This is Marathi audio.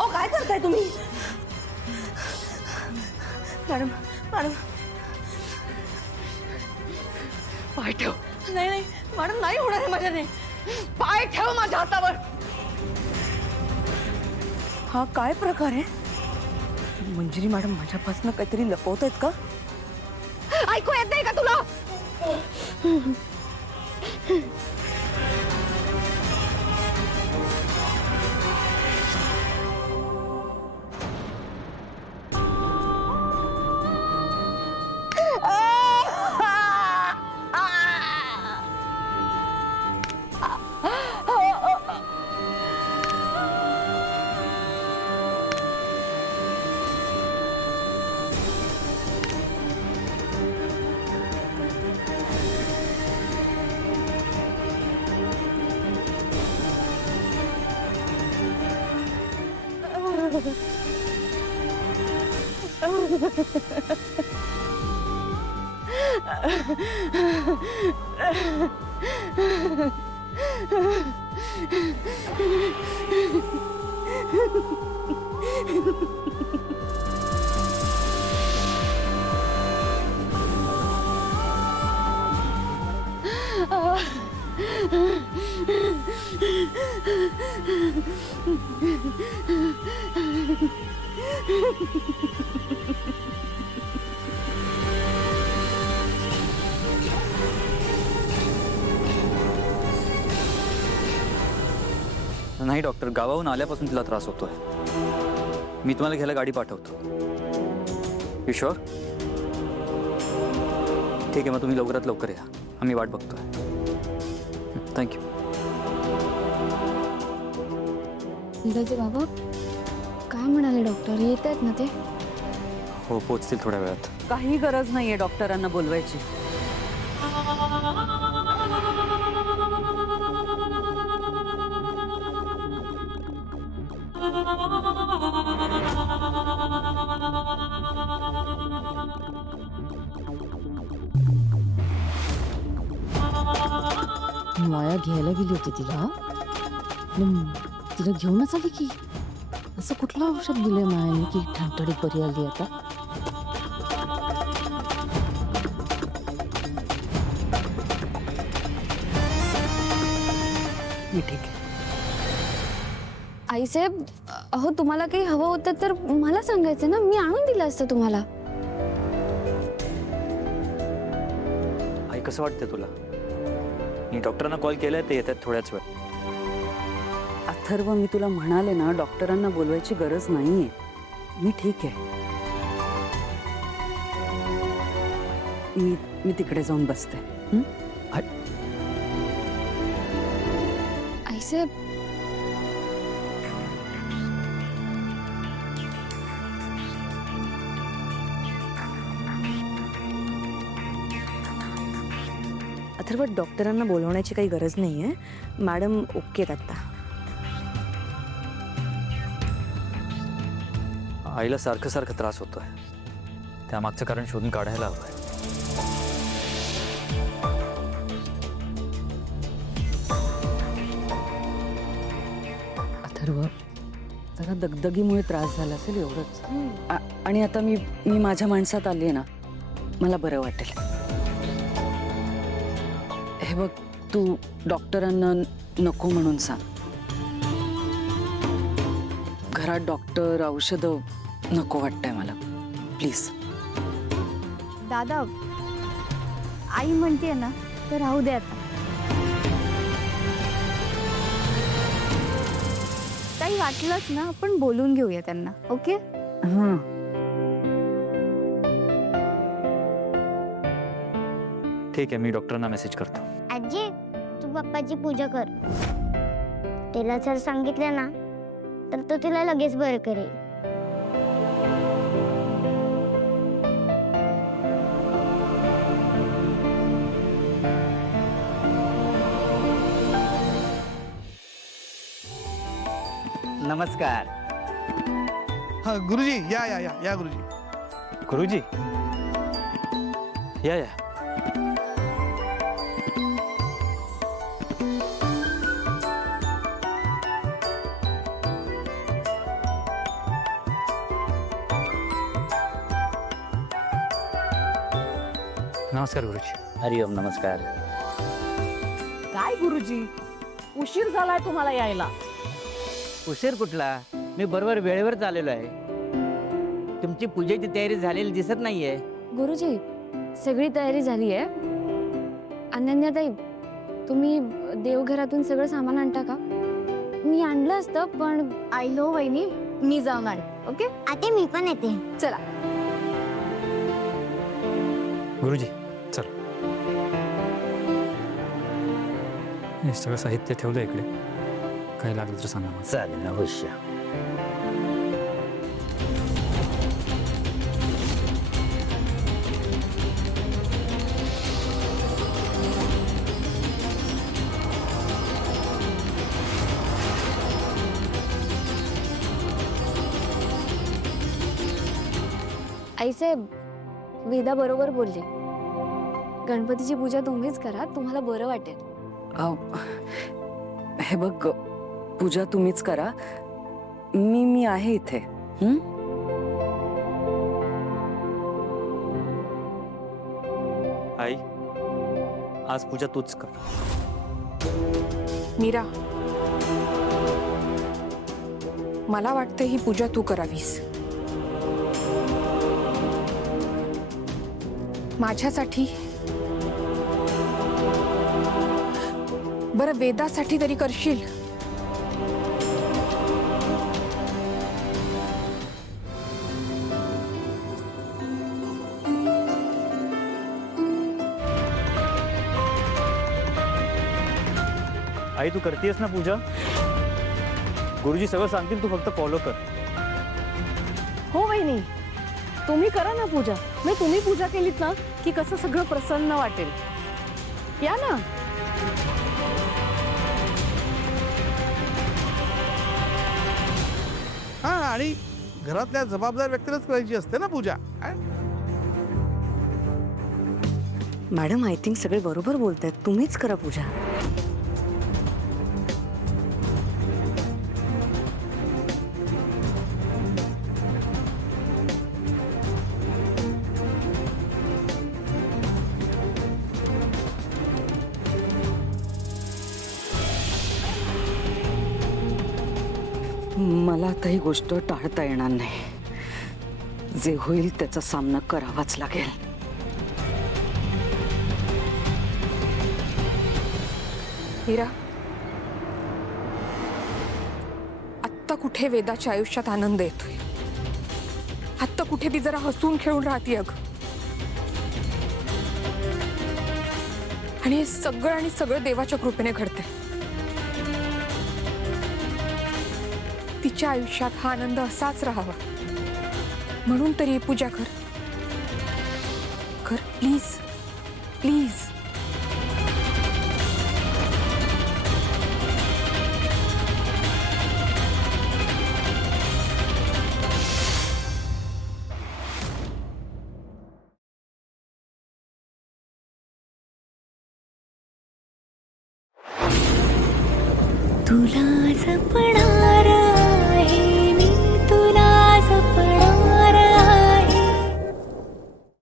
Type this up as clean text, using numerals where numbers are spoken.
ओ काय करताय तुम्ही? मॅडम मॅडम पाय ठेव. नाही नाही मॅडम, नाही होणार आहे माझ्याने. पाय ठेव माझ्या हातावर. हा काय प्रकार आहे? मंजिरी मॅडम माझ्यापासून काहीतरी लपवतायत का? ऐकू येत नाही का तुला? नाही डॉक्टर, गावाहून आल्यापासून तिला त्रास होतोय. मी तुम्हाला घ्यायला गाडी पाठवतो. You sure? ठीक आहे, मग तुम्ही लवकरात लवकर या. आम्ही वाट बघतोय. थँक्यू. नीरज बाबा काय म्हणाले डॉक्टर? येत आहेत ना ते? हो, पोचतील थोड्या वेळात. काही गरज नाहीये डॉक्टरांना बोलवायची. माया घ्यायला गेली होती तिला. तिला घेऊनच आली की. असं कुठलं औषध दिलंय मायाने की ठणठणीत बरी आली आता? मी ठीक आहे. आईसाहेब, अहो तुम्हाला काही हवं होतं तर मला सांगायचं ना, मी आणून दिलं असतं तुम्हाला. आई, कसं वाटतंय तुला? मी डॉक्टरांना कॉल केलाय, ते येतात थोड्याच वेळ. अथर्व, मी तुला म्हणाले ना, डॉक्टरांना बोलवायची गरज नाहीये. मी ठीक आहे. मी तिकडे जाऊन बसते. आईसाहेब, अथर्व, डॉक्टरांना बोलवण्याची काही गरज नाहीये. मॅडम ओके आहेत आता. आईला सारखं सारखं त्रास होतोय. त्यामागचं कारण शोधून काढायला हवंय. अथर्व, जरा दगदगीमुळे त्रास झाला असेल एवढंच. आणि आता मी माझ्या माणसात आली आहे ना, मला बरं वाटेल. हे बघ, तू डॉक्टरांना नको म्हणून सांग. घरात डॉक्टर, औषधं नको वाटतंय मला. प्लीज. दादा, आई म्हणते ना तर राहू दे आता. काही वाटलंच ना, आपण बोलून घेऊया त्यांना. ओके? हां. ठीक आहे, मी डॉक्टरांना मेसेज करतो. आजी, तू बाप्पाची पूजा कर. तिला जर सांगितलं ना तर तो तिला लगेच बरं करेल. नमस्कार. हाँ गुरुजी, या गुरुजी. गुरुजी, या. नमस्कार गुरुजी. हरिओम नमस्कार. काय गुरुजी, उशीर झालाय तुम्हाला यायला. उशीर कुठला, मी बरोबर वेळेवरच आलेलो आहे. तुमची पूजेची तयारी झालेली दिसत नाहीये. गुरुजी सगळी तयारी झाली आहे. अनन्याताई, तुम्ही देवघरातून सगळं सामान आणता का? मी आणलं असतं पण आय नो वहिनी, मी जाऊन आण. ओके आता मी पण येते. चला. गुरुजी चल. हे सगळं साहित्य ठेवलं इकडे, काही लागलं तर सांगा मला. चालेल अवश्य. आईसाहेब, वेदा बरोबर बोलली. गणपतीची पूजा तुम्हीच करा, तुम्हाला बरं वाटेल. हे बघ, पूजा तुम्हीच करा. मी आहे इथे. आई, आज पूजा तूच कर. मीरा, मला वाटतं ही पूजा तू करावीस. माझ्यासाठी, बरं वेदासाठी तरी करशील? आई तू करतेस ना पूजा? गुरुजी सगळं सांगतील, तू फक्त फॉलो कर. हो वहिनी, तुम्ही करा ना पूजा. मी तुम्ही पूजा केलीत ना की कसं सगळं प्रसन्न वाटेल. या ना. हा, आणि घरातल्या जबाबदार व्यक्तीलाच करायची असते ना पूजा. मॅडम, आय थिंक सगळे बरोबर बोलतायत. तुम्हीच करा पूजा. मला आता ही गोष्ट टाळता येणार नाही. जे होईल त्याचा सामना करावाच लागेल. मीरा, आत्ता कुठे वेदाच्या आयुष्यात आनंद येतोय? आत्ता कुठे ती जरा हसून खेळून राहते अग. आणि हे सगळं देवाच्या कृपेने घडते. तिच्या आयुष्यात हा आनंद असाच राहावा म्हणून तरी पूजा कर. Please please. तुला जपणार